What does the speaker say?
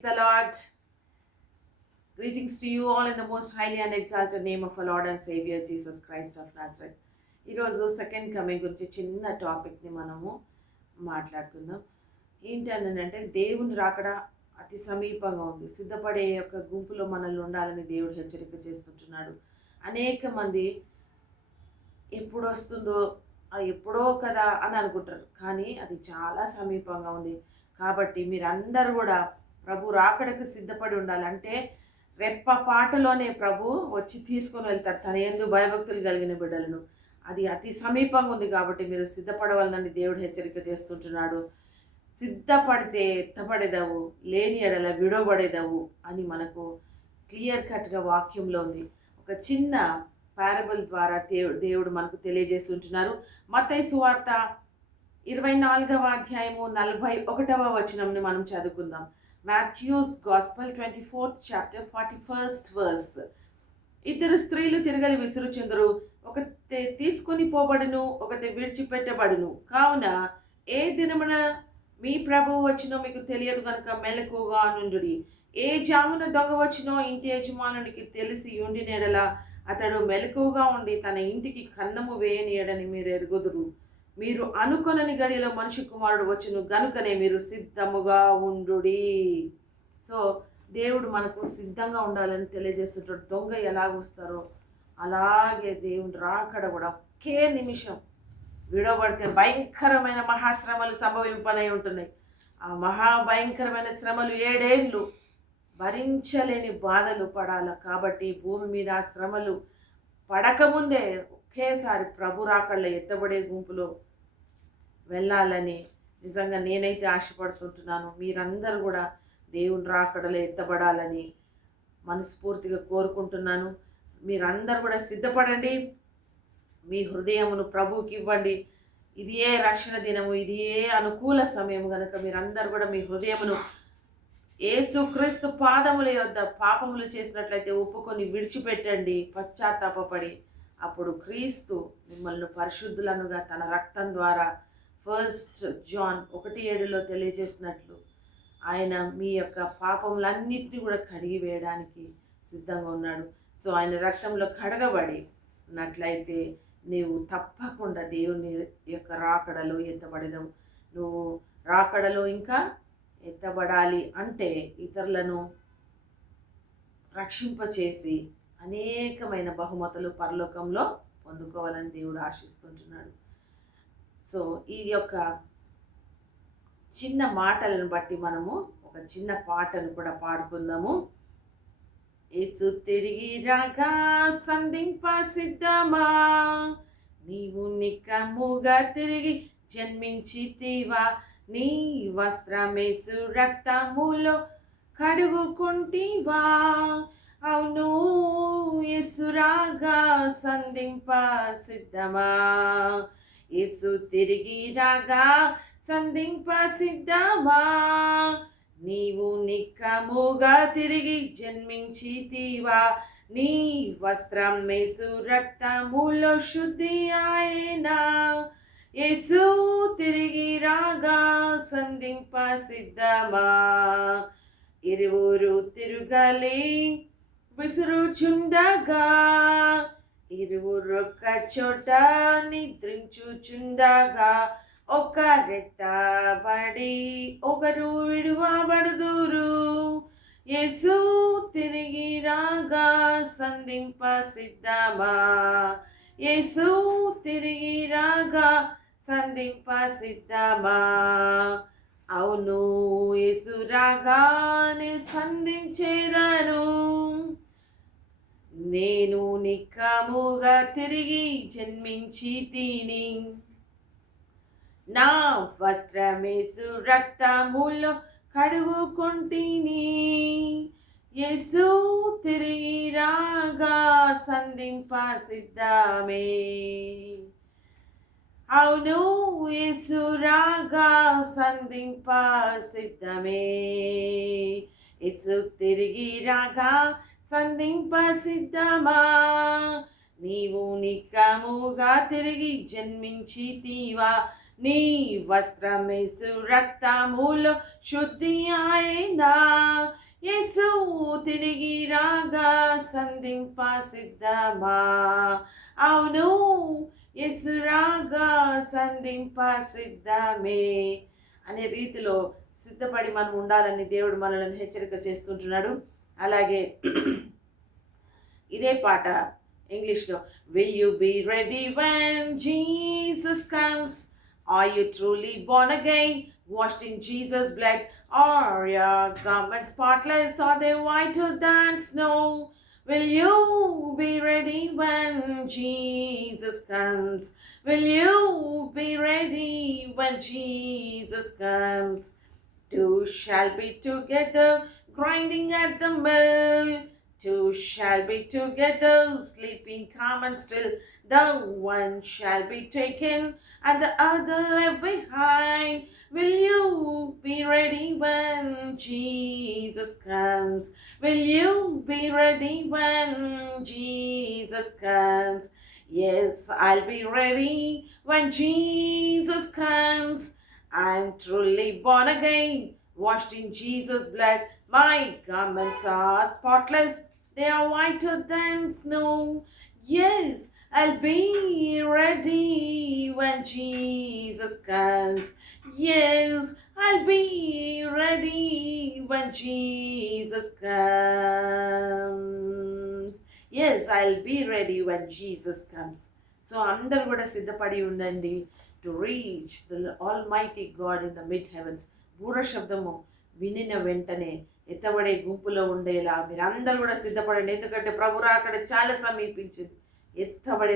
The Lord. Greetings to you all in the most highly and exalted name of our Lord and Savior Jesus Christ of Nazareth. ఈరోజు second coming గురించి చిన్న టాపిక్ని మనము మాట్లాడుకుందాం. ఏంటనంటే దేవుని రాకడ అతి సమీపంగా ఉంది. సిద్ధపడే యొక్క గుంపులో మనల్ని ఉండాలని దేవుడు హెచ్చరిక చేస్తుంటున్నాడు. అనేక మంది ఎప్పుడు వస్తుందో ఎప్పుడో కదా అని అనుకుంటారు, కానీ అది చాలా సమీపంగా ఉంది. కాబట్టి మీరందరూ కూడా ప్రభు రాకడకు సిద్ధపడి ఉండాలి. అంటే రెప్ప పాటలోనే ప్రభు వచ్చి తీసుకొని వెళ్తారు తన యందు భయభక్తులు కలిగిన బిడ్డలను. అది అతి సమీపంగా ఉంది కాబట్టి మీరు సిద్ధపడవాలని దేవుడు హెచ్చరిక చేస్తుంటున్నాడు. సిద్ధపడితే ఎత్తపడేదవు, లేని ఎడల విడవబడేదవు అని మనకు క్లియర్ కట్గా వాక్యంలో ఉంది. ఒక చిన్న పారబుల్ ద్వారా దేవుడు మనకు తెలియజేస్తుంటున్నారు. మత్తయి సువార్త 24వ అధ్యాయము 41వ వచనంని మనం చదువుకుందాం. Matthew's Gospel 24th chapter 41st verse. ఇద్దరు స్త్రీలు తిరగలి విసురుచుందరు, ఒకతే తీసుకొని పోబడును, ఒకతే విడిచిపెట్టబడును. కావున ఏ దినమున మీ ప్రభువు వచ్చినో మీకు తెలియదు కనుక మెలకుగా నుండుడి. ఏ జామున దొంగ వచ్చినో ఇంటి యజమానునికి తెలిసి ఉండినెడల అతడు మెలకుగా ఉండి తన ఇంటికి కన్నము వేయనీయడని మీరు ఎరుగుదురు. మీరు అనుకొనని గడిలో మనిషి కుమారుడు వచ్చును, గనుకనే మీరు సిద్ధముగా ఉండుడి. సో దేవుడు మనకు సిద్ధంగా ఉండాలని తెలియజేస్తుంటాడు. దొంగ ఎలాగ వస్తారో అలాగే దేవుడు రాకడ కూడా ఒకే నిమిషం విడవబడితే భయంకరమైన మహాశ్రమలు సంభవింపనై ఉంటున్నాయి. ఆ మహాభయంకరమైన శ్రమలు 7 ఏళ్ళు భరించలేని బాధలు పడాలి. కాబట్టి భూమి మీద ఆ శ్రమలు పడకముందే ఒకేసారి ప్రభు రాకడలో ఎత్తబడే గుంపులో వెళ్ళాలని నిజంగా నేనైతే ఆశపడుతుంటున్నాను. మీరందరూ కూడా దేవుని రాకడలో ఎత్తబడాలని మనస్ఫూర్తిగా కోరుకుంటున్నాను. మీరందరూ కూడా సిద్ధపడండి, మీ హృదయమును ప్రభువుకి ఇవ్వండి. ఇది ఏ రక్షణ దినము, ఇది ఏ అనుకూల సమయం కనుక మీరందరూ కూడా మీ హృదయమును యేసుక్రీస్తు పాదముల యొద్ద పాపములు చేసినట్లయితే ఒప్పుకొని విడిచిపెట్టండి, పశ్చాత్తాపడి. అప్పుడు క్రీస్తు మిమ్మల్ని పరిశుద్ధులనుగా తన రక్తం ద్వారా 1 జాన్ 1:7 తెలియజేసినట్లు ఆయన మీ యొక్క పాపములన్నింటినీ కూడా కడిగి వేయడానికి సిద్ధంగా ఉన్నాడు. సో ఆయన రక్తంలో కడగబడి ఉన్నట్లయితే నీవు తప్పకుండా దేవుని యొక్క రాకడలో ఎత్తబడేదవు. నువ్వు రాకడలో ఇంకా ఎత్తబడాలి అంటే ఇతరులను రక్షింపచేసి అనేకమైన బహుమతులు పరలోకంలో పొందుకోవాలని దేవుడు ఆశిస్తుంటున్నాడు. సో ఈ యొక్క చిన్న మాటలను బట్టి మనము ఒక చిన్న పాటను కూడా పాడుకుందాము. యేసు తిరిగి రాగా సంధింప సిద్ధమా, నీవు నిక్కముగా తిరిగి జన్మించితివా, నీ వస్త్రమేసు రక్తములో కడుగుకుంటివా. అవును యేసు రాగా సంధింప సిద్ధమా, యేసు తిరిగి రాగా సంధింప సిద్ధమా, నీవు నిక్కముగా తిరిగి జన్మించితివా, నీ వస్త్రం యేసు రక్తములో శుద్ధి ఆయనా. యేసు తిరిగి రాగా సంధింప సిద్ధమా, ఇరువురు తిరుగలి విసురుచుండగా, ఇరువురొక్క చోట నిద్రించుచుండగా, ఒకరెత్తబడి ఒకరు విడువబడుదురు. యేసు తిరిగి రాగా సంధింప సిద్ధమా, యేసు తిరిగి రాగా సంధింప సిద్ధమా. అవును యేసు రాగానే సంధించేదను, నేను నిక్కముగా తిరిగి జన్మించి తిని, నా వస్త్రమేసు రక్తములో కడుగుకుంటిని. యేసు తిరిగి రాగా సంధింప సిద్ధమే. అవును యేసు రాగా సంధింప సిద్ధమే, యేసు తిరిగి రాగా సంధింప సిద్ధమా, నీవు నిక్కముగా తిరిగి జన్మించితివా, నీ వస్త్రమేసు రక్తములో శుద్ధి అయినా యేసు తిరిగి రాగా సంధింప సిద్ధమా. అవును, యేసు రాగా సంధింప సిద్ధమే అనే రీతిలో సిద్ధపడి మనం ఉండాలని దేవుడు మనల్ని హెచ్చరిక చేస్తుంటున్నాడు. అలాగే ఇదే పాట ఇంగ్లీష్లో, will you be ready when Jesus comes, are you truly born again, washed in Jesus' blood, are your garments spotless, or they whiter than snow? Will you be ready when Jesus comes? Will you be ready when Jesus comes? Two shall be together, grinding at the mill. Two shall be together, sleeping calm and still. The one shall be taken, and the other left behind. Will you be ready when Jesus comes? Will you be ready when Jesus comes? Yes, I'll be ready when Jesus comes. I'm truly born again, washed in Jesus' blood. My garments are spotless, they are whiter than snow. Yes, I'll be ready when Jesus comes. Yes, I'll be ready when Jesus comes. Yes, I'll be ready when Jesus comes. So అందరూ కూడా సిద్ధపడి ఉండండి to reach the Almighty God in the mid heavens. బూర శబ్దము వినిన వెంటనే ఎత్తబడే గుంపులో ఉండేలా మీరందరూ కూడా సిద్ధపడండి. ఎందుకంటే ప్రభు రాకడ చాలా సమీపించింది. ఎత్తబడే